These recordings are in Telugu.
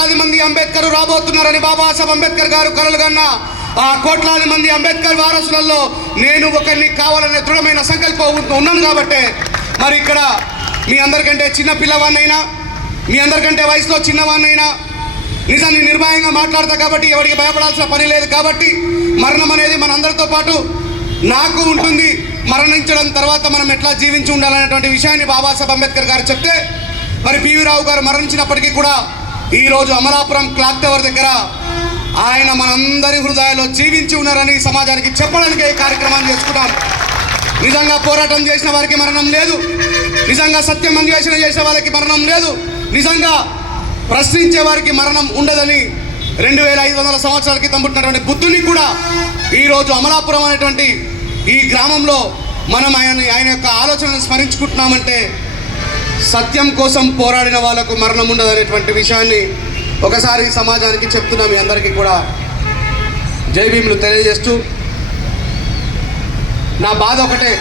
కోట్లాది మంది అంబేద్కర్ రాబోతున్నారని బాబాసాహెబ్ అంబేద్కర్ గారు కలలుగన్న ఆ కోట్లాది మంది అంబేద్కర్ వారసులలో నేను ఒకరిని కావాలనే దృఢమైన సంకల్పం ఉన్నాను. కాబట్టి మరి ఇక్కడ మీ అందరికంటే చిన్న పిల్లవాడినైనా, మీ అందరికంటే వయసులో చిన్నవాడినైనా నిజాన్ని నిర్భయంగా మాట్లాడతా. కాబట్టి ఎవరికి భయపడాల్సిన పని లేదు. కాబట్టి మరణం అనేది మనందరితో పాటు నాకు ఉంటుంది. మరణించడం తర్వాత మనం ఎట్లా జీవించి ఉండాలనేటువంటి విషయాన్ని బాబాసాహెబ్ అంబేద్కర్ గారు చెప్తే, మరి పివి రావు గారు మరణించినప్పటికీ కూడా ఈరోజు అమలాపురం క్లాక్ టవర్ దగ్గర ఆయన మనందరి హృదయాల్లో జీవించి ఉన్నారని సమాజానికి చెప్పడానికి ఈ కార్యక్రమాన్ని చేసుకున్నాం. నిజంగా పోరాటం చేసిన వారికి మరణం లేదు, నిజంగా సత్యం అన్వేషణ చేసిన వాళ్ళకి మరణం లేదు, నిజంగా ప్రశ్నించే వారికి మరణం ఉండదని 2500 సంవత్సరాల క్రితం పుట్టినటువంటి బుద్ధుని కూడా ఈరోజు అమలాపురం అనేటువంటి ఈ గ్రామంలో మనం ఆయన యొక్క ఆలోచనను స్మరించుకుంటున్నామంటే సత్యం కోసం పోరాడిన వాళ్ళకు మరణం ఉండదనేటువంటి విషయాన్ని ఒకసారి సమాజానికి చెప్తున్నాం. మీ అందరికీ కూడా జై భీములు తెలియజేస్తూ, నా బాధ ఒకటే,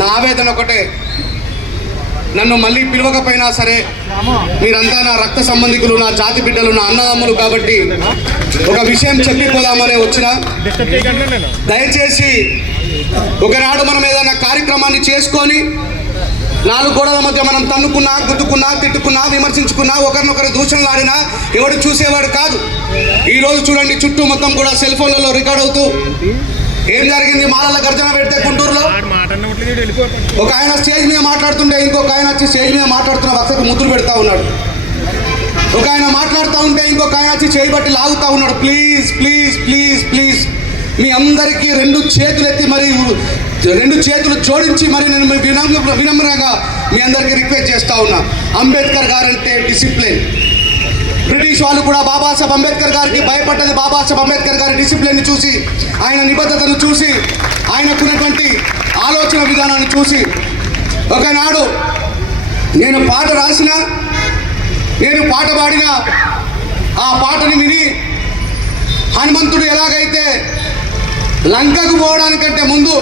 నా ఆవేదన ఒకటే, నన్ను మళ్ళీ పిలవకపోయినా సరే మీరంతా నా రక్త సంబంధికులు, నా జాతి బిడ్డలు, నా అన్నదమ్ములు కాబట్టి ఒక విషయం చెప్పిపోదామనే వచ్చిన. దయచేసి ఒకనాడు మనం ఏదైనా కార్యక్రమాన్ని చేసుకొని 4 గోడల మధ్య మనం తన్నుకున్నా, గుద్దుకున్నా, తిట్టుకున్నా, విమర్శించుకున్నా, ఒకరినొకరు దూషణలు ఆడినా ఎవడు చూసేవాడు కాదు. ఈరోజు చూడండి, చుట్టూ మొత్తం కూడా సెల్ ఫోన్లలో రికార్డ్ అవుతూ ఏం జరిగింది. మాలల గర్జన పెడితే గుంటూరులో ఒక ఆయన స్టేజ్ మీద మాట్లాడుతుంటే ఇంకొక ఆయన వచ్చి స్టేజ్ మీద మాట్లాడుతున్న వక్తకు ముద్దులు పెడతా ఉన్నాడు. ఒక ఆయన మాట్లాడుతూ ఉంటే ఇంకొక ఆయన వచ్చి చేయి బట్టి లాగుతూ ఉన్నాడు. ప్లీజ్ ప్లీజ్ ప్లీజ్ ప్లీజ్ మీ అందరికీ 2 చేతులు ఎత్తి మరి 2 చేతులు జోడించి మరి నేను వినమ్రంగా మీ అందరికీ రిక్వెస్ట్ చేస్తూ ఉన్నా. Ambedkar guarantee discipline. బ్రిటిష్ వాళ్ళు కూడా బాబాసాహెబ్ అంబేద్కర్ గారికి భయపడ్డది బాబాసాహెబ్ అంబేద్కర్ గారి డిసిప్లిన్ని చూసి, ఆయన నిబద్ధతను చూసి, ఆయనకున్నటువంటి ఆలోచన విధానాన్ని చూసి. ఒకనాడు నేను పాట రాసిన, నేను పాట పాడిన ఆ పాటని విని హనుమంతుడు ఎలాగైతే లంకకు పోవడానికంటే ముందు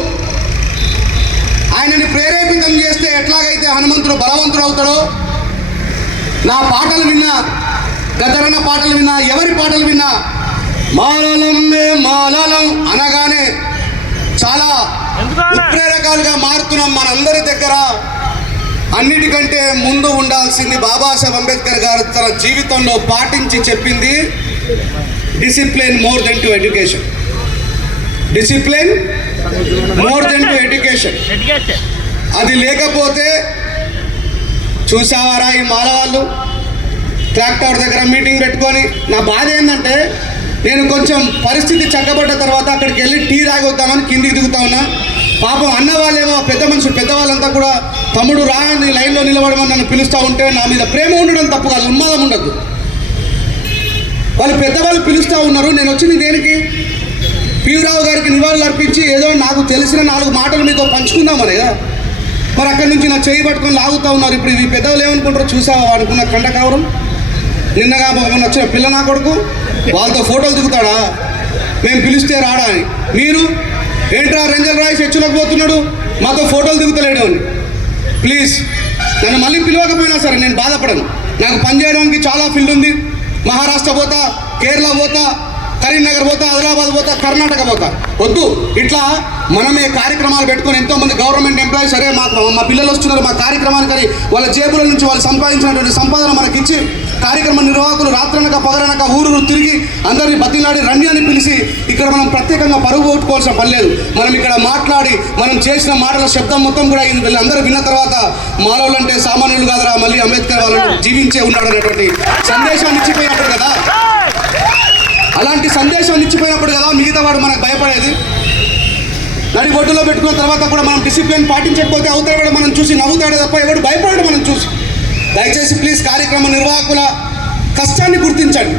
ఆయనని ప్రేరేపితం చేస్తే ఎట్లాగైతే హనుమంతుడు బలవంతుడు అవుతాడో, నా పాటలు విన్నా, గదరన్న పాటలు విన్నా, ఎవరి పాటలు విన్నా మాలలం మే మాలలం అనగానే చాలా ఉత్ప్రేరకాలుగా మారుతున్నాం. మనందరి దగ్గర అన్నిటికంటే ముందు ఉండాల్సింది బాబాసాహెబ్ అంబేద్కర్ గారు తన జీవితంలో పాటించి చెప్పింది discipline more than to education. Discipline more than to education. అది లేకపోతే చూసావారా ఈ మాల వాళ్ళు క్లాక్ టవర్ దగ్గర మీటింగ్ పెట్టుకొని. నా బాధ ఏంటంటే నేను కొంచెం పరిస్థితి చక్కబడ్డ తర్వాత అక్కడికి వెళ్ళి టీ తాగొద్దామని కిందికి దిగుతా ఉన్నా. పాపం అన్న వాళ్ళేమో పెద్ద మనుషులు, పెద్దవాళ్ళంతా కూడా తమ్ముడు రా అని లైన్లో నిలబడమని నన్ను పిలుస్తూ ఉంటే నా మీద ప్రేమ ఉండడం తప్పు కాదు, ఉన్మాదం ఉండదు. వాళ్ళు పెద్దవాళ్ళు పిలుస్తూ ఉన్నారు, నేను వచ్చింది దేనికి? పివిరావు గారికి నివాళులు అర్పించి ఏదో నాకు తెలిసిన 4 మాటలు మీతో పంచుకుందామనే కదా. మరి అక్కడి నుంచి నా చేయి పట్టుకొని లాగుతూ ఉన్నారు. ఇప్పుడు ఈ పెద్దవాళ్ళు ఏమనుకుంటారో చూసావా అనుకున్న కండకవరం. నిన్నగా మొన్న వచ్చిన పిల్ల నా కొడుకు వాళ్ళతో ఫోటోలు దిగుతాడా, మేము పిలిస్తే రాడా అని. మీరు ఏంట్రా రంజల్ రాయ్ చర్చలోకి పోతున్నాడు, మాతో ఫోటోలు దిగుతలేడు అని. ప్లీజ్ నన్ను మళ్ళీ పిలవకపోయినా సరే నేను బాధపడను. నాకు పని చేయడానికి చాలా ఫీల్డ్ ఉంది. మహారాష్ట్ర పోతా, కేరళ పోతా, కరీంనగర్ పోతా, ఆదిలాబాద్ పోతా, కర్ణాటక పోతా. వద్దు, ఇట్లా మనమే కార్యక్రమాలు పెట్టుకొని ఎంతోమంది గవర్నమెంట్ ఎంప్లాయీస్ సరే మా పిల్లలు వస్తున్నారు మా కార్యక్రమానికి, వాళ్ళ జేబుల నుంచి వాళ్ళు సంపాదించినటువంటి సంపాదన మనకిచ్చి కార్యక్రమ నిర్వాహకులు రాత్రనక పగలనక ఊరు తిరిగి అందరినీ బతిలాడి రండి అని పిలిచి ఇక్కడ మనం ప్రత్యేకంగా పరుగు కొట్టుకోవాల్సిన పని లేదు. మనం ఇక్కడ మాట్లాడి మనం చేసిన మాటల శబ్దం మొత్తం కూడా వీళ్ళందరూ విన్న తర్వాత మానవులు అంటే సామాన్యులు కాదురా, మళ్ళీ అంబేద్కర్ వాళ్ళు జీవించే ఉన్నాడు అనేటువంటి సందేశాన్ని ఇచ్చిపోయినప్పుడు కదా, అలాంటి సందేశాన్ని ఇచ్చిపోయినప్పుడు కదా మిగతా వాడు మనకు భయపడేది. నడి బొడ్డులో పెట్టుకున్న తర్వాత కూడా మనం డిసిప్లిన్ పాటించకపోతే అవతల కూడా మనం చూసి నవ్వుతాడే తప్ప ఎవడు భయపడడు మనం చూసి. దయచేసి ప్లీజ్ కార్యక్రమ నిర్వాహకుల కష్టాన్ని గుర్తించండి.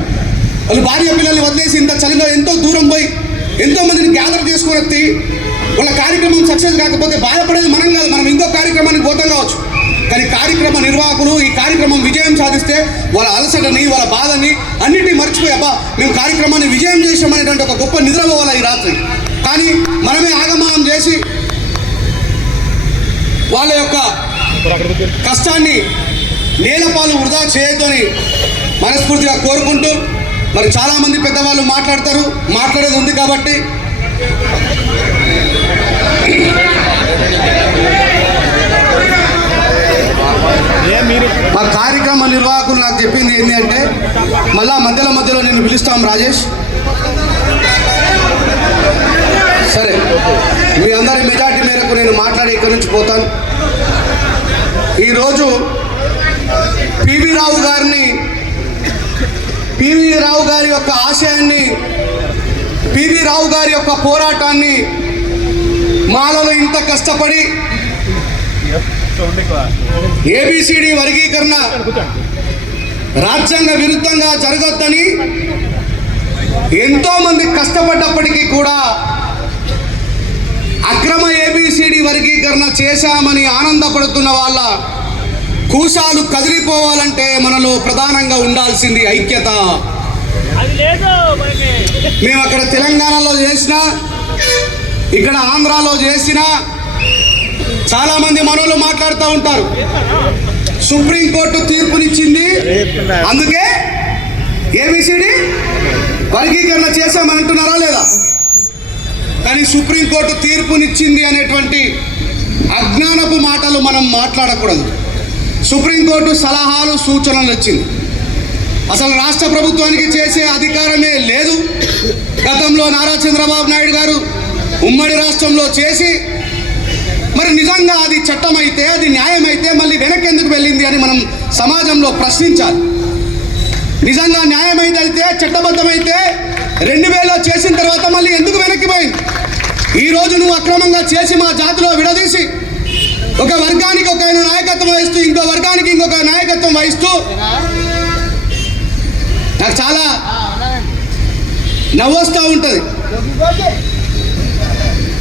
వాళ్ళు భార్య పిల్లల్ని వదిలేసి ఇంత చలిలో ఎంతో దూరం పోయి ఎంతోమందిని గ్యాదర్ చేసుకుని వచ్చి వాళ్ళ కార్యక్రమం సక్సెస్ కాకపోతే బాధపడేది మనం కాదు, మనం ఇంకో కార్యక్రమానికి పోతాం కావచ్చు. కానీ కార్యక్రమ నిర్వాహకులు ఈ కార్యక్రమం విజయం సాధిస్తే వాళ్ళ అలసటని వాళ్ళ బాధని అన్నిటినీ మర్చిపోయి అబ్బా మేము కార్యక్రమాన్ని విజయం చేసామనేటువంటి ఒక గొప్ప నిద్ర పోవాలి ఈ రాత్రి. కానీ మనమే ఆగమనం చేసి వాళ్ళ యొక్క కష్టాన్ని నేలపాలు వృధా చేయొద్దని మనస్ఫూర్తిగా కోరుకుంటూ, మరి చాలామంది పెద్దవాళ్ళు మాట్లాడతారు, మాట్లాడేది ఉంది కాబట్టి మా కార్యక్రమ నిర్వాహకులు నాకు చెప్పింది ఏంటి అంటే, మళ్ళా మధ్యలో నేను పిలుస్తాం రాజేష్. సరే, మీ అందరి మెజార్టీ మేరకు నేను మాట్లాడి ఇక్కడి నుంచి పోతాను. ఈరోజు పివి రావు గారి యొక్క ఆశయాన్ని, పివి రావు గారి యొక్క పోరాటాన్ని మాలలో ఇంత కష్టపడి ఏబిసిడి వర్గీకరణ రాజ్యాంగ విరుద్ధంగా జరగొద్దని ఎంతో మంది కష్టపడ్డప్పటికీ కూడా అక్రమ ఏబిసిడి వర్గీకరణ చేశామని ఆనందపడుతున్న వాళ్ళ కూసాలు కదిలిపోవాలంటే మనలో ప్రధానంగా ఉండాల్సింది ఐక్యత. మేము అక్కడ తెలంగాణలో చేసినా, ఇక్కడ ఆంధ్రాలో చేసినా చాలామంది మనోళ్ళు మాట్లాడుతూ ఉంటారు, సుప్రీంకోర్టు తీర్పునిచ్చింది అందుకే ఏబిసిడి వర్గీకరణ చేశామని అంటున్నారా లేదా? కానీ సుప్రీంకోర్టు తీర్పునిచ్చింది అనేటువంటి అజ్ఞానపు మాటలు మనం మాట్లాడకూడదు. సుప్రీంకోర్టు సలహాలు, సూచనలు ఇచ్చింది. అసలు రాష్ట్ర ప్రభుత్వానికి చేసే అధికారమే లేదు. గతంలో నారా చంద్రబాబు నాయుడు గారు ఉమ్మడి రాష్ట్రంలో చేసి, మరి నిజంగా అది చట్టమైతే, అది న్యాయమైతే మళ్ళీ వెనక్కి ఎందుకు వెళ్ళింది అని మనం సమాజంలో ప్రశ్నించాలి. నిజంగా న్యాయమైతే, చట్టబద్ధమైతే 2000లో చేసిన తర్వాత మళ్ళీ ఎందుకు వెనక్కి పోయింది? ఈరోజు నువ్వు అక్రమంగా చేసి మా జాతిలో విడదీసి ఒక వర్గానికి ఒక నాయకత్వం వహిస్తూ, ఇంకో వర్గానికి ఇంకొక నాయకత్వం వహిస్తూ నాకు చాలా నవ్వొస్తూ ఉంటుంది.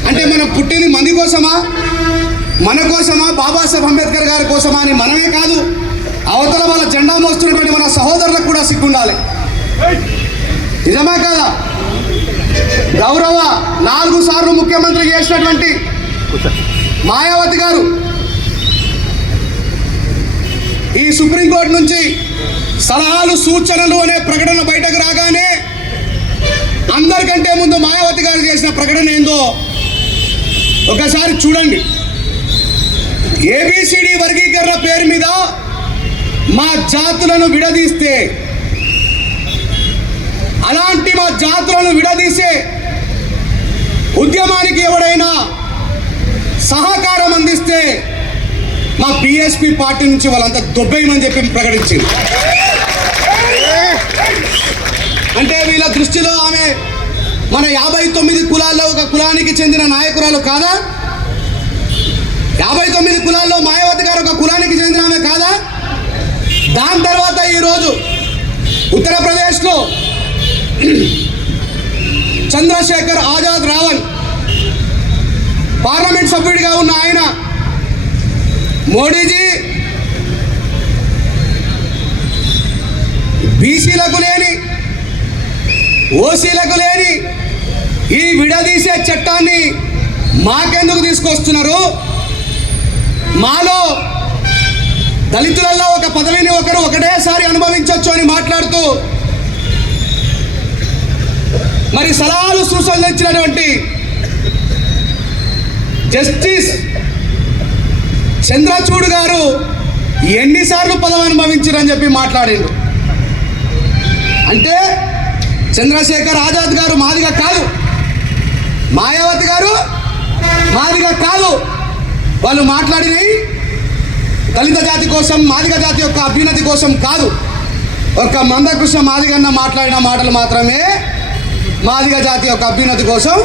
అంటే మనం పుట్టింది మంది కోసమా, మన కోసమా, బాబాసాహెబ్ అంబేద్కర్ గారి కోసమా అని మనమే కాదు, అవతల వాళ్ళ జెండా మోస్తున్నటువంటి మన సహోదరులకు కూడా సిగ్గుండాలి. నిజమే కదా? గౌరవ 4 సార్లు ముఖ్యమంత్రి చేసినటువంటి మాయావతి గారు ఈ సుప్రీంకోర్టు నుంచి సలహాలు, సూచనలు అనే ప్రకటన బయటకు రాగానే అందరికంటే ముందు మాయావతి గారు చేసిన ప్రకటన ఏందో ఒకసారి చూడండి. ఏబిసిడి వర్గీకరణ పేరు మీద మా జాతులను విడదీస్తే, అలాంటి మా జాతులను విడదీసే ఉద్యమానికి ఎవడైనా సహకారం అందిస్తే మా బిఎస్పి పార్టీ నుంచి వాళ్ళంతా దొబ్బేయమని చెప్పి ప్రకటించింది. అంటే వీళ్ళ దృష్టిలో ఆమె మన 59 కులాల్లో ఒక కులానికి చెందిన నాయకురాలు కాదా? 59 కులాల్లో మాయావతి గారు ఒక కులానికి చెందిన ఆమె కాదా? దాని తర్వాత ఈరోజు ఉత్తరప్రదేశ్లో చంద్రశేఖర్ ఆజాద్ రావల్ పార్లమెంట్ సభ్యుడిగా ఉన్న ఆయన, మోడీజీ బీసీలకు లేని, ఓసీలకు లేని ఈ విడదీసే చట్టాన్ని మాకెందుకు తీసుకొస్తున్నారు? మాలో దళితులలో ఒక పదవిని ఒకటేసారి అనుభవించవచ్చు అని మాట్లాడుతూ మరి సలహాలు, సూచనలు ఇచ్చినటువంటి జస్టిస్ చంద్రచూడ్ గారు ఎన్నిసార్లు పదవి అనుభవించారని చెప్పి మాట్లాడిండు. అంటే చంద్రశేఖర్ ఆజాద్ గారు మాదిగా కాదు, మాయావతి గారు మాదిగా కాదు. వాళ్ళు మాట్లాడినవి దళిత జాతి కోసం, మాదిగ జాతి యొక్క అభ్యున్నతి కోసం కాదు. ఒక మందకృష్ణ మాదిగన్న మాట్లాడిన మాటలు మాత్రమే మాదిగ జాతి యొక్క అభ్యున్నతి కోసం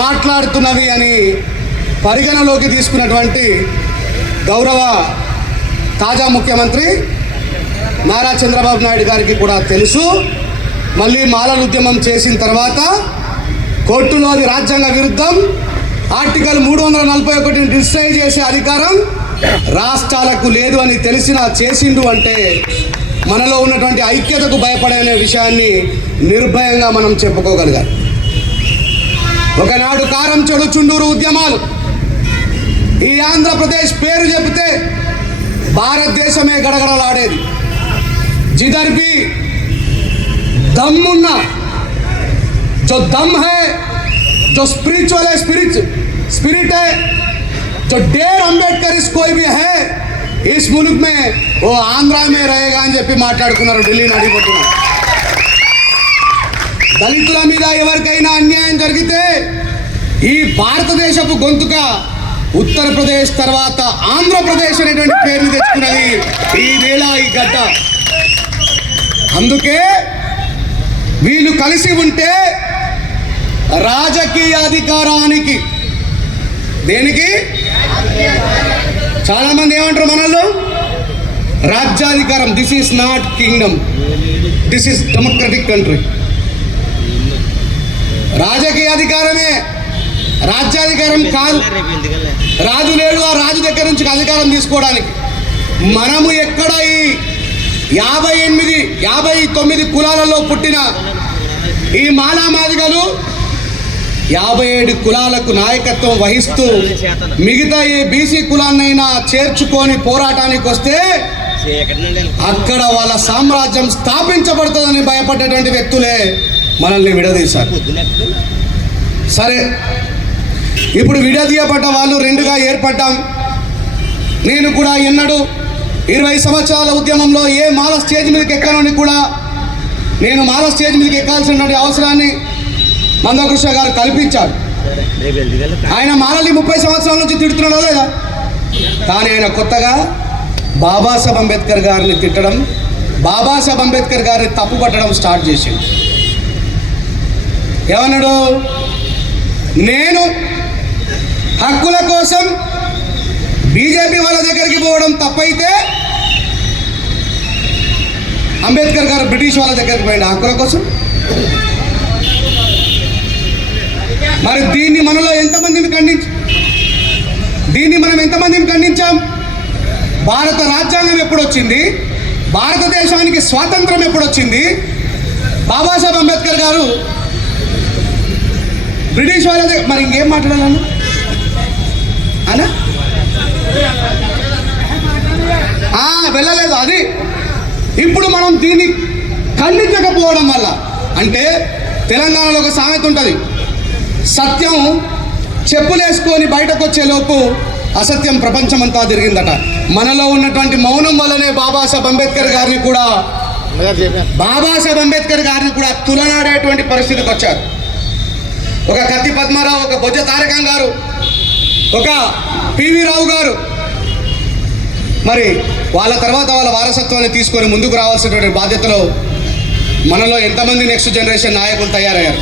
మాట్లాడుతున్నవి అని పరిగణలోకి తీసుకున్నటువంటి గౌరవ తాజా ముఖ్యమంత్రి నారా చంద్రబాబు నాయుడు గారికి కూడా తెలుసు. మళ్ళీ మాలల ఉద్యమం చేసిన తర్వాత కోర్టులో అది రాజ్యాంగ విరుద్ధం, ఆర్టికల్ 341 డిస్ట్రాయ్ చేసే అధికారం రాష్ట్రాలకు లేదు అని తెలిసినా చేసిండు అంటే మనలో ఉన్నటువంటి ఐక్యతకు భయపడే విషయాన్ని నిర్భయంగా మనం చెప్పుకోగలిగాం. ఒకనాడు కారం చెడు చుండూరు ఉద్యమాలు, ఈ ఆంధ్రప్రదేశ్ పేరు చెబితే భారతదేశమే గడగడలాడేది. जिधर भी दम जो दम है, जो स्पिरिचुअल है, स्पिरिट है, जो डेर अंबेडकर इस कोई भी है इस मुल्क में वो आंध्रा में रहेगा అని చెప్పి మాట్లాడుకున్నారు. ఢిల్లీ నడిపోతున్నారు. దళితుల మీద ఎవరికైనా అన్యాయం జరిగితే ఈ భారతదేశపు గొంతుక ఉత్తరప్రదేశ్ తర్వాత ఆంధ్రప్రదేశ్ అనేటువంటి పేరుని తెచ్చుకున్నది ఈ వేళ ఈ గడ్డ. అందుకే వీళ్ళు కలిసి ఉంటే రాజకీయ అధికారానికి, దేనికి చాలా మంది ఏమంటారు మనల్లో, రాజ్యాధికారం. This is not Kingdom, this is democratic country. రాజకీయ అధికారమే, రాజ్యాధికారం కాదు. రాజు లేడు, ఆ రాజు దగ్గర నుంచి అధికారం తీసుకోవడానికి. మనము ఎక్కడ ఈ 59 కులాలలో పుట్టిన ఈ మాలామాదిగలు 57 కులాలకు నాయకత్వం వహిస్తూ మిగతా ఏ బీసీ కులాన్నైనా చేర్చుకొని పోరాటానికి వస్తే అక్కడ వాళ్ళ సామ్రాజ్యం స్థాపించబడుతుందని భయపడేటువంటి వ్యక్తులే మనల్ని విడదీశారు. సరే, ఇప్పుడు విడదీయబడ్డ వాళ్ళు రెండుగా ఏర్పడ్డాం. నేను కూడా ఎన్నడూ 20 సంవత్సరాల ఉద్యమంలో ఏ మాల స్టేజ్ మీదకి ఎక్కానని కూడా నేను మాల స్టేజ్ మీదకి ఎక్కాల్సినటువంటి అవసరాన్ని మందకృష్ణ గారు కల్పించారు. ఆయన మాలని 30 సంవత్సరాల నుంచి తిడుతున్నాడో లేదా, కానీ ఆయన కొత్తగా బాబాసాహెబ్ అంబేద్కర్ గారిని తిట్టడం, బాబాసాహెబ్ అంబేద్కర్ గారిని తప్పుపట్టడం స్టార్ట్ చేసింది. ఏమన్నాడు, నేను హక్కుల కోసం బీజేపీ వాళ్ళ దగ్గరికి పోవడం తప్పైతే అంబేద్కర్ గారు బ్రిటిష్ వాళ్ళ దగ్గరికి పోయింది హక్కుల కోసం. మరి దీన్ని మనలో ఎంతమందిని మనం ఎంతమందిని ఖండించాం? భారత రాజ్యాంగం ఎప్పుడొచ్చింది, భారతదేశానికి స్వాతంత్రం ఎప్పుడొచ్చింది, బాబాసాహెబ్ అంబేద్కర్ గారు బ్రిటిష్ వాళ్ళ దగ్గర, మరి ఇంకేం మాట్లాడాలను అనా వెళ్ళలేదు. అది ఇప్పుడు మనం దీన్ని ఖండించకపోవడం వల్ల, అంటే తెలంగాణలో ఒక సామెత ఉంటుంది, సత్యం చెప్పులేసుకొని బయటకు వచ్చేలోపు అసత్యం ప్రపంచమంతా తిరిగిందట. మనలో ఉన్నటువంటి మౌనం వల్లనే బాబాసాహెబ్ అంబేద్కర్ గారిని కూడా తులనాడేటువంటి పరిస్థితికి వచ్చారు. ఒక కత్తి పద్మారావు, ఒక బొజ్జ తారకం గారు, ఒక పివి రావు గారు, మరి వాళ్ళ తర్వాత వాళ్ళ వారసత్వాన్ని తీసుకొని ముందుకు రావాల్సినటువంటి బాధ్యతలో మనలో ఎంతమంది నెక్స్ట్ జనరేషన్ నాయకులు తయారయ్యారు?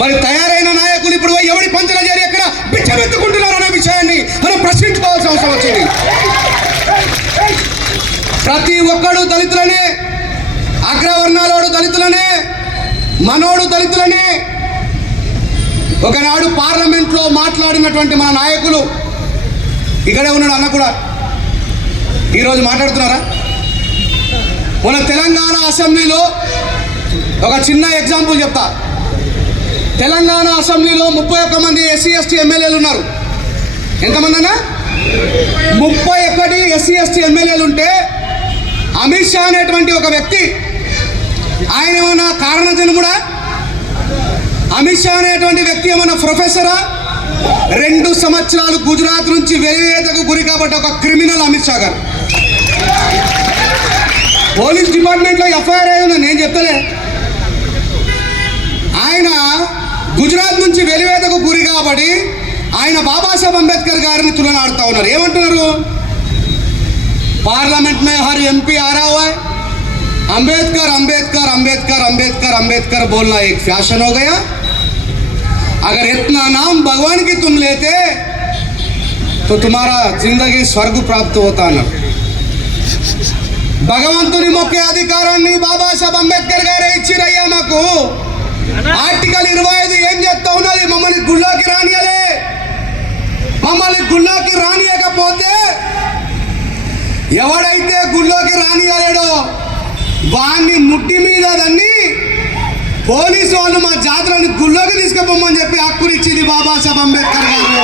మరి తయారైన నాయకులు ఇప్పుడు ఎవడి పంచన చేరి ఎక్కడ బిచ్చమెత్తుకుంటున్నారనే విషయాన్ని మనం ప్రశ్నించుకోవాల్సిన అవసరం వచ్చింది. ప్రతి ఒక్కడు దళితులనే, అగ్రవర్ణాలోడు దళితులనే, మనోడు దళితులనే. ఒకనాడు పార్లమెంట్లో మాట్లాడినటువంటి మన నాయకులు, ఇక్కడే ఉన్నాడు అన్న కూడా, ఈరోజు మాట్లాడుతున్నారా? మన తెలంగాణ అసెంబ్లీలో ఒక చిన్న ఎగ్జాంపుల్ చెప్తా. తెలంగాణ అసెంబ్లీలో 31 మంది ఎస్సీ ఎస్టీ ఎమ్మెల్యేలు ఉన్నారు. ఎంతమంది అన్నా? 31 ఎస్సీ ఎస్టీ ఎమ్మెల్యేలు ఉంటే అమిత్ షా అనేటువంటి ఒక వ్యక్తి, ఆయన ఏమన్నా కారణ జన్ముడా? అమిత్ షా అనేటువంటి వ్యక్తి ఏమన్నా ప్రొఫెసరా? 2 సంవత్సరాలు గుజరాత్ నుంచి వెలివేతకు గురి కాబట్టి ఒక క్రిమినల్ అమిత్ షా గారు. పోలీస్ డిపార్ట్మెంట్లో ఎఫ్ఐఆర్ అయ్యింది, నేను చెప్తలే. ఆయన గుజరాత్ నుంచి వెలివేతకు గురి కాబట్టి ఆయన బాబాసాహెబ్ అంబేద్కర్ గారిని తులనాడుతూ ఉన్నారు. ఏమంటున్నారు? పార్లమెంట్ మే హర్ ఎంపీ ఆ रहा हुआ है, अंबेडकर अंबेडकर अंबेडकर अंबेडकर अंबेडकर बोलना एक फैशन हो गया. अगर इतना नाम भगवान की तुम लेते तो तुम्हारा जिंदगी स्वर्ग प्राप्त होता ना. భగవంతుని మొక్కే అధికారాన్ని బాబాసాహెబ్ అంబేద్కర్ గారే ఇచ్చిరయ్యా మాకు. ఆర్టికల్ 25 ఏం చెప్తా ఉన్నది? మమ్మల్ని గుళ్ళోకి రానియలే. మమ్మల్ని గుళ్ళోకి రానియకపోతే ఎవడైతే గుళ్ళోకి రానియలేడో వాన్ని ముట్టి మీద దాన్ని పోలీసు వాళ్ళు మా జాతులను గుళ్ళోకి తీసుకుపోమని చెప్పి హక్కునిచ్చింది బాబాసాహెబ్ అంబేద్కర్ గారు.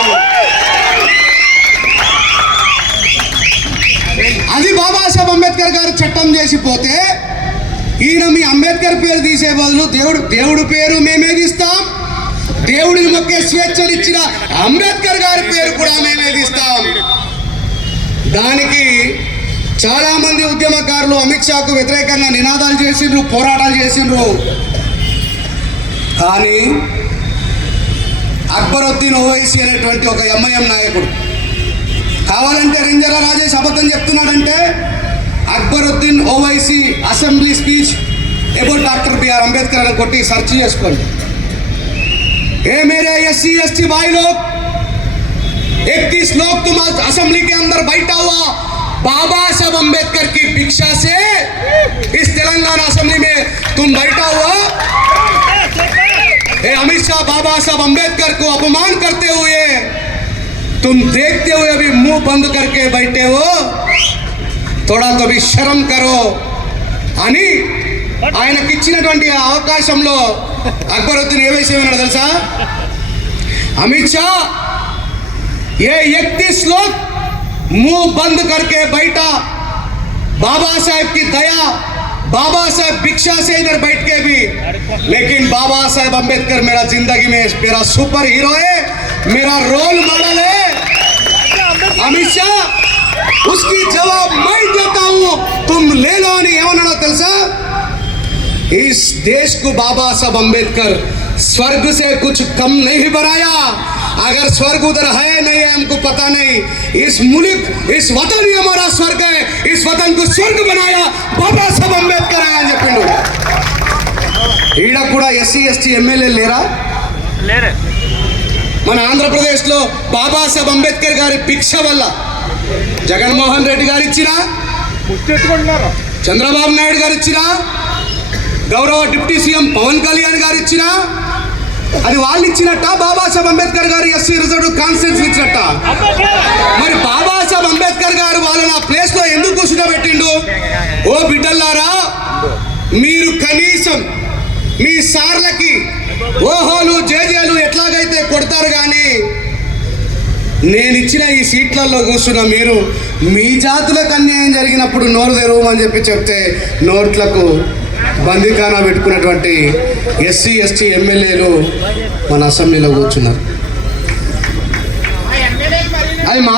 అది బాబాసాహెబ్ అంబేద్కర్ గారు చట్టం చేసిపోతే అంబేద్కర్ పేరు తీసే బదులు దేవుడు పేరు మేమే తీస్తాం, దేవుడిని మొక్కే స్వేచ్ఛనిచ్చిన అంబేద్కర్ గారి పేరు కూడా మేమే తీస్తాం. దానికి చాలా మంది ఉద్యమకారులు అమిత్ షాకు వ్యతిరేకంగా నినాదాలు చేసిండ్రు, పోరాటాలు చేసిండ్రు. కానీ అక్బరుద్దీన్ ఓవైసీ అనేటువంటి ఒక ఎంఐఎం నాయకుడు కావాలంటే రింజరా రాజేష్ అబద్ధం చెప్తున్నాడంటే Akbaruddin Owaisi assembly speech about doctor BR Ambedkar అని కొట్టి సెర్చ్ చేసుకోండి. ఏ మేరే एससी एसटी भाई लोग, 31 लोग तुम असेंबली के अंदर बैठा हुआ बाबा साहब अंबेडकर की भिक्षा से इस तेलंगाना असेंबली में तुम बैठा हुआ अमित शाह बाबा साहब अंबेडकर को अपमान करते हुए तुम देखते हुए अभी मुंह बंद करके बैठे हो, थोड़ा तो भी शर्म करो అని ఆయనకిచ్చినటువంటి అవకాశంలో అక్బరుద్దీన్ ఏ విషయం అన్నాడు తెలుసా? अमित शाह ये 31 लोग मुंह बंद करके बैठा, बाबा साहब की दया, बाबा साहब भिक्षा से इधर बैठ के भी, लेकिन बाबा साहब अंबेडकर मेरा जिंदगी में मेरा सुपर हीरो है, मेरा रोल मॉडल है. अमित शाह उसकी जवाब मैं देता हूं, तुम ले लो అని ఏమన్నాడో తెలుసా? इस देश को बाबा साहब अंबेडकर स्वर्ग से कुछ कम नहीं बनाया. अगर स्वर्ग उधर है नहीं है हमको पता नहीं, इस मुल्क इस वतन ही हमारा स्वर्ग है, इस वतन को स्वर्ग बनाया बाबा साहब अंबेडकर అని చెప్పిండు. ఈడ కూడా ఎస్సీ ఎస్టీ ఎమ్మెల్యే లేరా? మన ఆంధ్రప్రదేశ్లో బాబాసాహెబ్ అంబేద్కర్ గారి భిక్ష వల్ల జగన్మోహన్ రెడ్డి గారు ఇచ్చినా, చంద్రబాబు నాయుడు గారు ఇచ్చినా, గౌరవ డిప్యూటీ సీఎం పవన్ కళ్యాణ్ గారు ఇచ్చినా అది వాళ్ళు ఇచ్చినట్ట, బాబాసాహెబ్ అంబేద్కర్ గారు ఎస్సీ రిజర్వ్ కాన్స్టిట్యూన్సీ ఇచ్చినట్ట? మరి బాబాసాహెబ్ అంబేద్కర్ గారు వాళ్ళని ఆ ప్లేస్ లో ఎందుకు కూర్చుండబెట్టిండు? ఓ బిడ్డల్లారా, మీరు కనీసం మీ సార్లకి ఓహోలు జేజేలు ఎట్లాగైతే కొడతారు కానీ నేను ఇచ్చిన ఈ సీట్లలో కూర్చున్న మీరు మీ జాతులకు అన్యాయం జరిగినప్పుడు నోరు తెరవమని చెప్తే నోట్లకు బందీఖానా పెట్టుకున్నటువంటి ఎస్సీ ఎస్టీ ఎమ్మెల్యేలు మన అసెంబ్లీలో కూర్చున్నారు.